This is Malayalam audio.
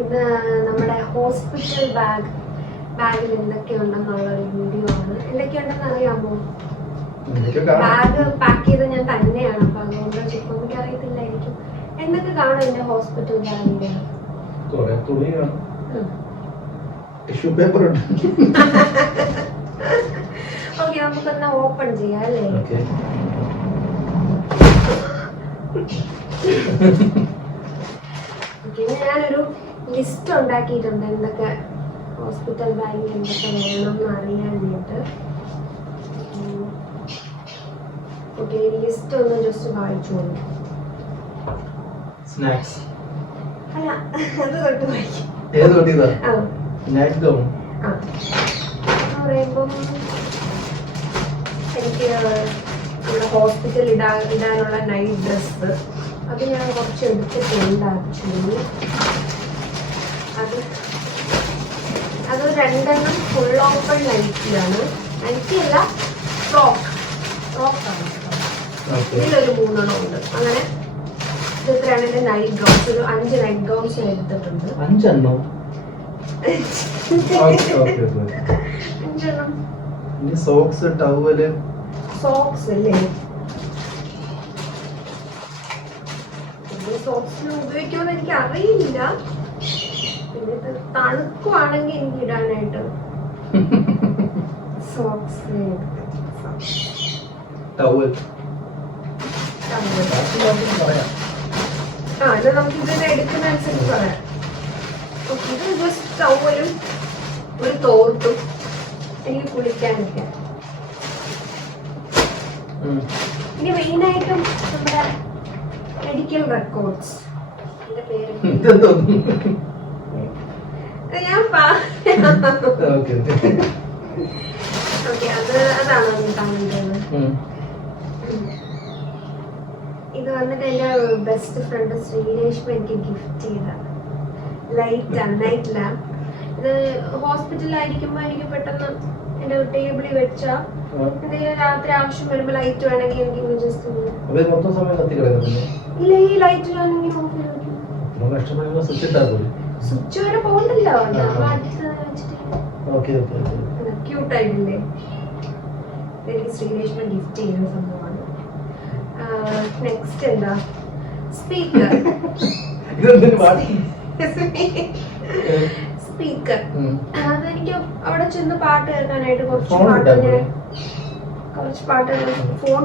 ഇത് നമ്മുടെ ഹോസ്പിറ്റൽ ബാഗിൽ എന്തൊക്കെയുണ്ടെന്നുള്ള ഒരു വീഡിയോ ആണ്. എന്തൊക്കെയുണ്ടെന്ന് അറിയാമോ? ബാഗ് പാക്ക് ചെയ്ത് ഞാൻ തന്നെയാണ്, അപ്പൊ അതുകൊണ്ട് ചിലപ്പോൾ എനിക്ക് അറിയത്തില്ലായിരിക്കും. എന്തൊക്കെ കാണും എന്റെ ഹോസ്പിറ്റൽ ബാഗില്? ഓക്കെ, നമുക്കൊന്ന് ഓപ്പൺ ചെയ്യാം അല്ലേ? ഞാനൊരു ലിസ്റ്റ് ഉണ്ടാക്കിയിട്ടുണ്ട് എന്തൊക്കെ ഹോസ്പിറ്റൽ ബാഗിൽ എന്തൊക്കെ വേണം എന്ന് അറിയാൻ വേണ്ടിയിട്ട്. ഓക്കെ, ലിസ്റ്റ് ഒന്ന് ജസ്റ്റ് വായിച്ചോളൂ. സ്നാക്സ് അല്ല, അത് തൊട്ട് വായിക്കും. ഏത് തൊട്ടിയതാ? Snacks gown. പറയുമ്പം എനിക്ക് നമ്മുടെ ഹോസ്പിറ്റലിൽ ഇടാനുള്ള നൈറ്റ് ഡ്രസ്സ് അത് ഞാൻ കുറച്ച് എടുത്തിട്ടുണ്ട് ആക്ച്വലി. അത് 2 ഫുൾ ഓപ്പൺ നൈറ്റിയാണ്. നൈറ്റിയല്ല, ഫ്രോക്കാണ്. ഇതിലൊരു 3 ഉണ്ട്. അങ്ങനെ ഇത്രയാണ് എൻ്റെ നൈറ്റ് ഗൗൺസ്. ഒരു 5 നൈറ്റ് ഗൗൺസ് ഞാൻ എടുത്തിട്ടുണ്ട്. 5 സോക്സ്, ടവല്. സോക്സ് അല്ലേ? സോക്സിന് ഉപയോഗിക്കുമെന്ന് എനിക്ക് അറിയില്ല. പിന്നെ തണുക്കുവാണെങ്കിൽ എനിക്ക് ഇടാനായിട്ട് സോക്സ്. ഇത് നമുക്ക് ഇതിന് എടുക്കുന്ന അനുസരിച്ച് പറയാം. ഇത് ജസ്റ്റ് ടവലും ഒരു തോർത്തും എനിക്ക് കുളിക്കാനൊക്കെ. ഇനി മെയിനായിട്ടും നമ്മുടെ മെഡിക്കൽ റെക്കോർഡ്സ്. എന്റെ പേര് ഞാൻ ഓക്കെ, അതാണ് കാണേണ്ടത്. ഇത് വന്നിട്ട് എന്റെ ബെസ്റ്റ് ഫ്രണ്ട് ശ്രീരേഷ്മ എനിക്ക് ഗിഫ്റ്റ് ചെയ്ത ലൈറ്റാണ്, നൈറ്റ് ലാമ്പ്. ഇത് ഹോസ്പിറ്റലിലായിരിക്കുമ്പോ എനിക്ക് പെട്ടെന്ന് എന്റെ ടേബിളിൽ വെച്ചാൽ എന്തെങ്കിലും രാത്രി ആവശ്യം വരുമ്പോ ലൈറ്റ് വേണമെങ്കിൽ എനിക്ക് ജസ്റ്റ് ഇല്ല, ഈ ലൈറ്റ് വേണമെങ്കിൽ സ്വിച്ച് വരെ പോകണ്ടല്ലോ. ക്യൂട്ടായിട്ടില്ലേ? എനിക്ക് ശ്രീരേഷ്മ ഗിഫ്റ്റ് ചെയ്യുന്ന സംഭവമാണ്. നെക്സ്റ്റ് എന്താ? സ്പീക്കർ. സ്പീക്കർ അതെനിക്ക് അവിടെ ചെന്ന് പാട്ട് കേൾക്കാനായിട്ട് കുറച്ച് പാട്ട് ഫോൺ